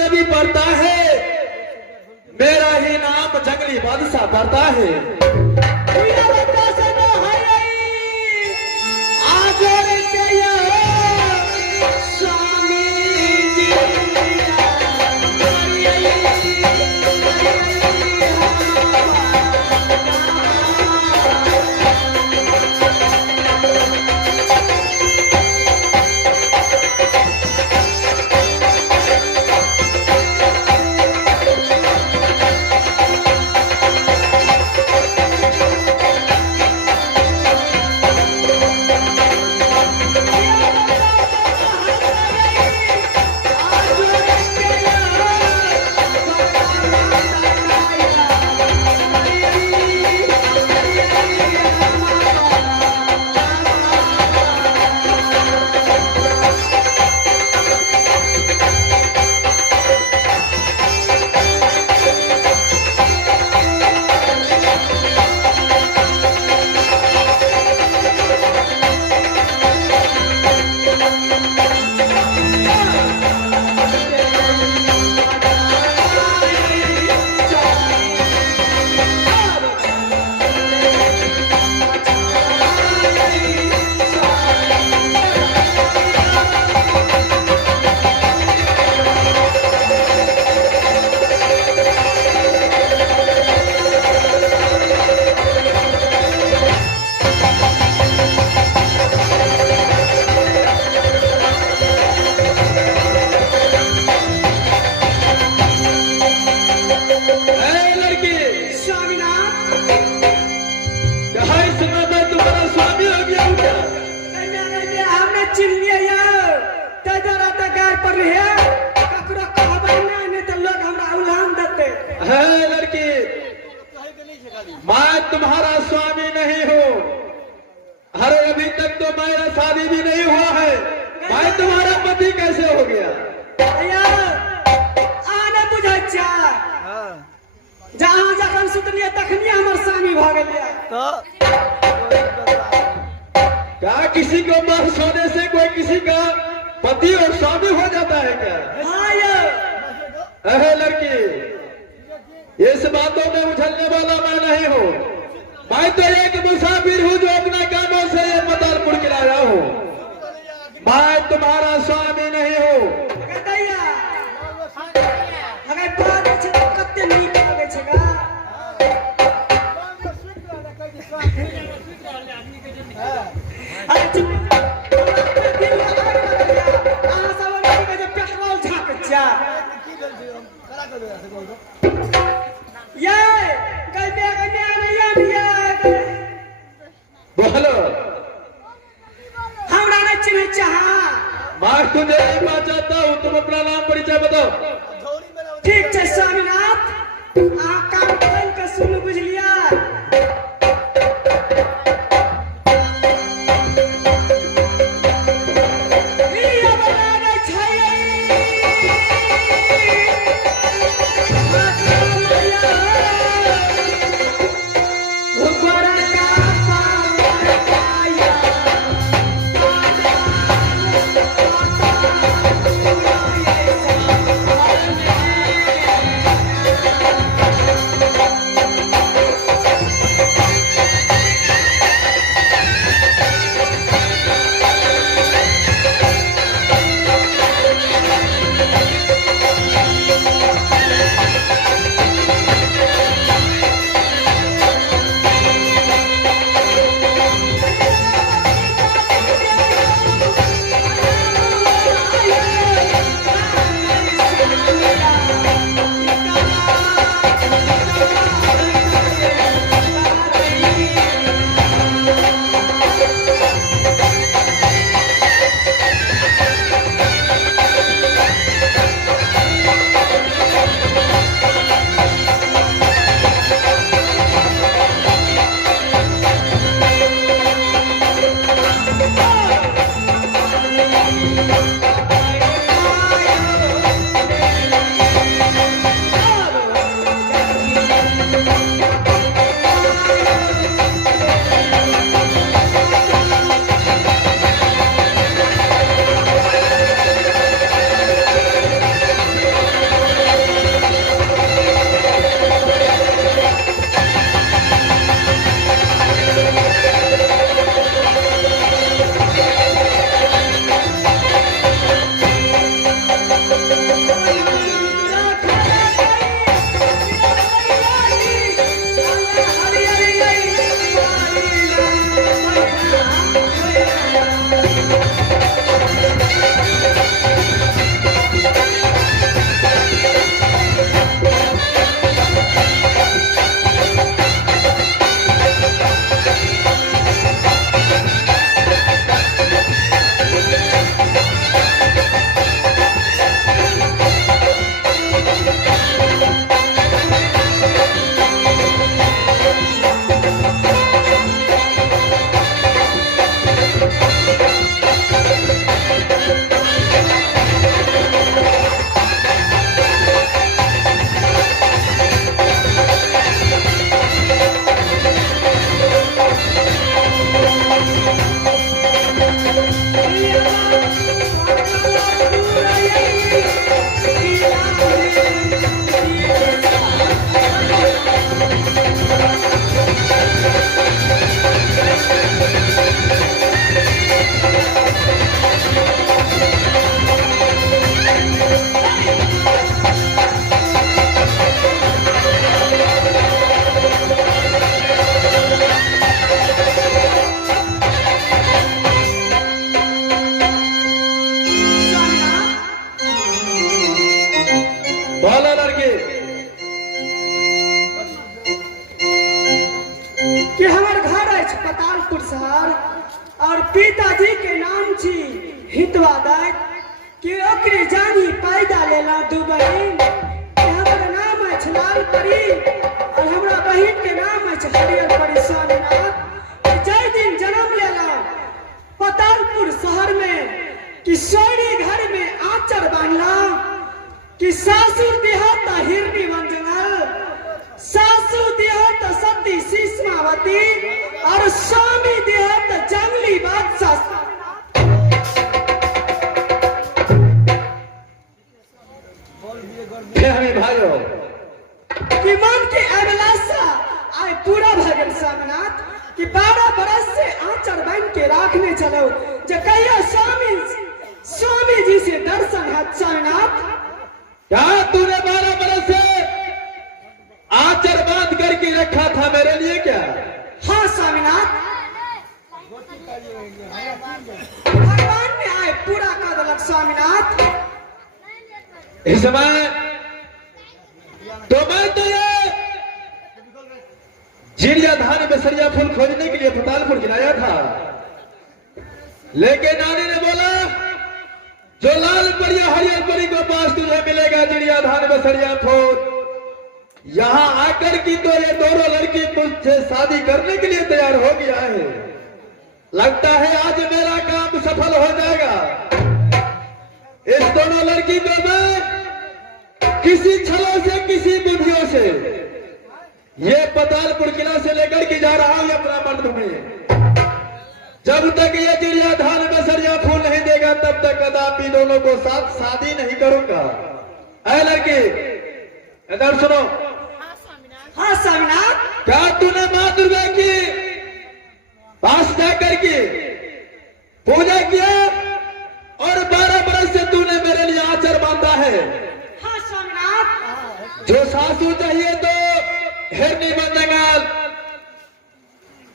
देवी पड़ता है, मेरा ही नाम जंगली बादशाह पड़ता है। लड़की, मैं तुम्हारा स्वामी नहीं हूँ। अरे अभी तक तो मेरा शादी भी नहीं हुआ है, मैं तुम्हारा पति कैसे हो गया? आने बुझा जहाँ जखन सुतलिए तखनी हमर स्वामी भ गेलिए। क्या किसी को मर सोने से कोई किसी का पति और स्वामी हो जाता है क्या? हाँ लड़की, इस बातों में उछलने वाला मैं नहीं हूँ। मैं तो एक मुसाफिर हूँ जो अपने कामों से ये पतालपुर गिराया हूँ। मैं तुम्हारा स्वामी नहीं हूँ। ये बोलो लड़की। कि हमार घर है पतालपुर शहर और पिताजी के नाम छी हितवा दाई कि ओकरे जानी पैदा लेला दुबई कि हमारा नाम है लाल परी और हमरा बहन के नाम है हरियर परी स्वामीनाथ कि जय दिन जन्म लेला पतालपुर शहर में कि सोनी घर में आचर बांधला कि सासुर देहात हिरनी मंजनल सासू देहात सती शीशमावती और स्वामी देहात जंगली बादशाह। भाइयों कि मन की अभिलाषा आए पूरा भगन स्वामीनाथ कि 12 बरस से आचर बन के रखने चलो जो कहियो स्वामी जी से दर्शन है स्वामीनाथ। क्या तूने 12 बरस से आचर बांध करके रखा था मेरे लिए क्या? हाँ स्वामीनाथ भगवान ने आए पूरा कर दिलक स्वामीनाथ। इस समय तो मैं तो ये चिड़िया धान में सरिया फूल खोजने के लिए पतालपुर गिराया था, लेकिन नानी ने बोला जो लाल परिया हरियर परी को पास तुझे मिलेगा चिड़िया धान में सरिया फूल। यहाँ आकर की तो ये दोनों लड़की मुझसे शादी करने के लिए तैयार हो गया है। लगता है आज मेरा काम सफल हो जाएगा। इस दोनों लड़की को मैं किसी छलों से किसी बुद्धियों से ये पतालपुर किला से लेकर के जा रहा हूं अपना मंडप में। जब तक ये चिड़िया धान में सरिया फूल नहीं देगा तब तक कदापि दोनों को साथ शादी नहीं करूंगा। ऐ लड़की इधर सुनो। हाँ स्वामीनाथ। क्या तूने मां दुर्गा की पास जाकर के पूजा किया और 12 बरस से तूने मेरे लिए आचर बांधा है? हाँ स्वामीनाथ। जो सासू चाहिए तो हिरनी बंदगाल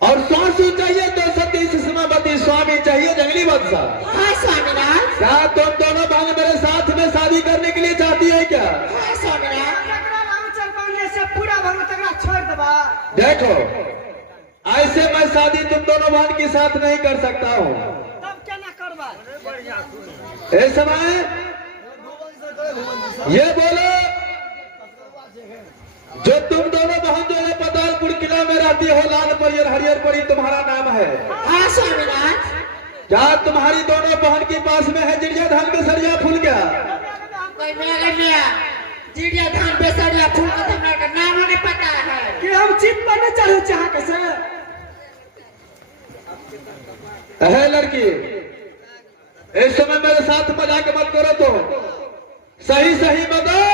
और सासू चाहिए तो सती शीशमावती स्वामी चाहिए जंगली बादशाह। हाँ स्वामीनाथ। क्या तुम दोनों बहन मेरे साथ में शादी करने के लिए चाहती है क्या? हाँ स्वामीनाथ। से पूरा भगवतगढ़ छोड़ दबा। देखो ऐसे मैं शादी तुम दोनों बहन के साथ नहीं कर सकता हूँ। तब क्या ना करवा? इस समय ये बोलो जो तुम दोनों बहन जो है पतालपुर किला में रहती हो लाल परी और हरियर परी तुम्हारा नाम है? हाँ स्वामीनाथ। क्या तुम्हारी दोनों बहन के पास में है चिड़िया धान में सरिया फूल? क्या चिड़िया धान पे सरिया फूल का नाम हमें पता है कि हम चित पर न चढ़े चाह कैसे? है लड़की इस समय मेरे साथ मजाक मत करो। तो सही सही बताओ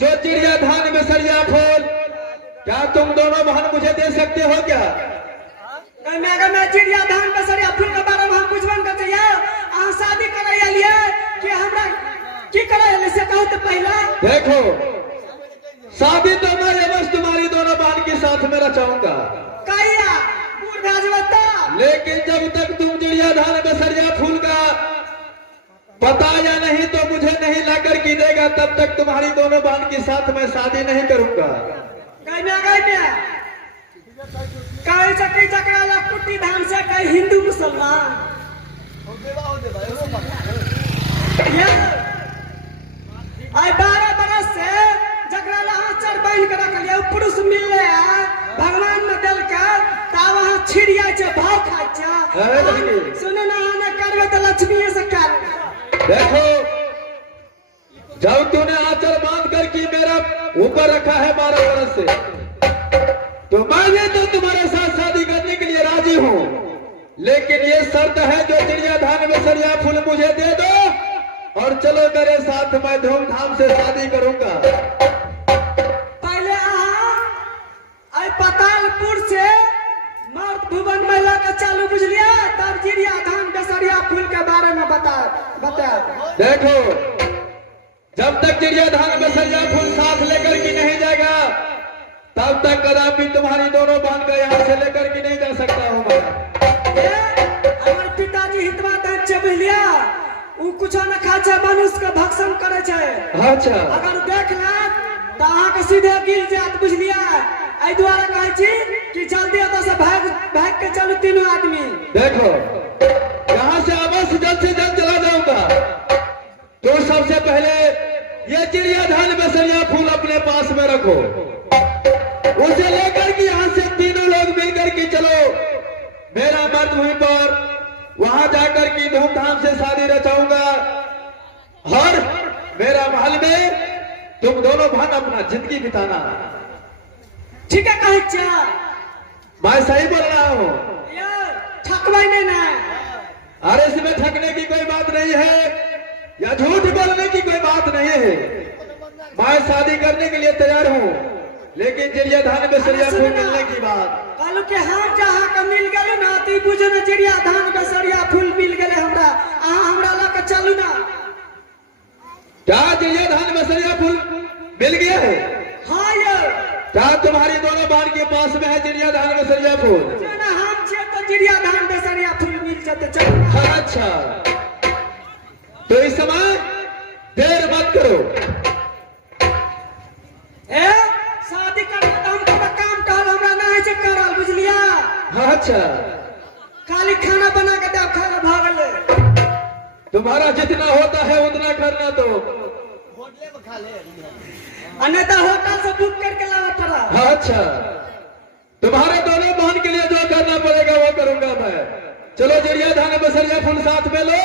जो चिड़िया धान में सरिया फूल क्या तुम दोनों बहन मुझे दे सकते हो क्या? मैं चिड़िया धान में सरिया फूल के बारे में हम पूछबन कर चाहिए शादी करे लिए कि हमरा की करे से कहूं तो पहला देखो शादी तो मैं ये बस तुम्हारी दोनों बहन के साथ में रचाऊंगा कहिया बूढ़ भाजवता। लेकिन जब तक तुम चिड़िया धान में सरिया फूल का पता या नहीं तो मुझे नहीं लाकर के देगा तब तक तुम्हारी दोनों बहन के साथ मैं शादी नहीं करूंगा। कहीं चक्री चक्रा ला कुट्टी धान से कहीं हिंदू मुसलमान आई 12 बरस से जगरा आचर बांध के रख लिया पुरुष मिल रहा भगवान में दिल का ता वहां छिड़िया से भाव खाचा सुने ना आना करवे तो लक्ष्मी से कर। देखो जब तूने आचर बांध कर की मेरा ऊपर रखा है 12 बरस से तो मैं तो तुम्हारे साथ शादी करने के लिए राजी हूँ, लेकिन ये शर्त है जो चिड़िया धान में सरिया फूल मुझे दे दो और चलो मेरे साथ मैं धूमधाम से शादी करूंगा। पहले पतालपुर से मर्द भुवन महिला का चालू बुझलिया तब चिड़िया धान बेसरिया फूल के बारे में बता। देखो जब तक चिड़िया धान बेसरिया फूल साथ लेकर के नहीं जाएगा तब तक कदापि तुम्हारी दोनों बहन का यहाँ से लेकर के नहीं जा सकता हूँ मैं। हमारे पिताजी हितवा दे बुझलिया कुछ न खा मनुष्य के भक्षण करे। अच्छा अगर देख तो अहाँके सीधे गिर जात बुझलिए। एहि दुआरे कहै छी कि जल्दी एतऽ से भाग भाग के चलू तीनों आदमी। देखो यहाँ से अवश्य जल्द से जल्द चला जाऊंगा। तो सबसे पहले ये चिड़ियाधान में सरिया फूल अपने पास में रखो, उसे लेकर के यहाँ से तीनों लोग मिलकर के चलो मेरा मर्द भूमि पर, वहां जाकर के धूमधाम से शादी रचाऊंगा और मेरा महल में तुम दोनों भान अपना जिंदगी बिताना। ठीक है कहै छियै, मैं सही बोल रहा हूँ? ठकबै नहीं ना? अरे इसमें ठगने की कोई बात नहीं है या झूठ बोलने की कोई बात नहीं है। मैं शादी करने के लिए तैयार हूँ, लेकिन चिड़ियाधान में सरिया फूल मिलने की बात। कहलू के हम जहाँ के मिल गए ना तो बुझो ना चिड़ियाधान में सरिया फूल मिल गए हमरा, अहाँ हमरा ला के चलू ना। क्या चिड़ियाधान में सरिया फूल मिल गया है? हाँ ये क्या तुम्हारी दोनों बार के पास में है चिड़ियाधान में सरिया फूल? ना हम छे तो चिड़ियाधान में सरिया फूल मिल जाते चलो। अच्छा तो इस समय देर मत करो। ए शादी करना तो हमको काम कर हमरा ना है से करल बुझलिया। अच्छा खाली खाना बना के दे खा भागले। तुम्हारा जितना होता है उतना करना। तो होटले में खा ले। अन्यथा होटल से बुक करके लाना पड़ा। अच्छा तुम्हारे दोनों बहन के लिए जो करना पड़ेगा वो करूंगा मैं। चलो चिड़ियाधान में सरिया फूल साथ में लो,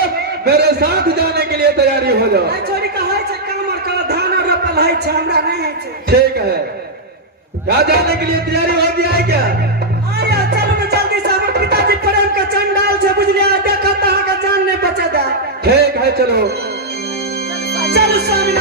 मेरे साथ जाने के लिए तैयारी हो जाओ। छोरी का है काम और करो धान और रोपल है छ हमरा नहीं है छ। ठीक है, क्या जाने के लिए तैयारी हो गया है क्या? आया चलो मैं जल्दी से हमर पिताजी प्रेम का चंडाल से बुझलिया देखा तहां का जान नहीं बचे दा। ठीक है चलो। चलो स्वामी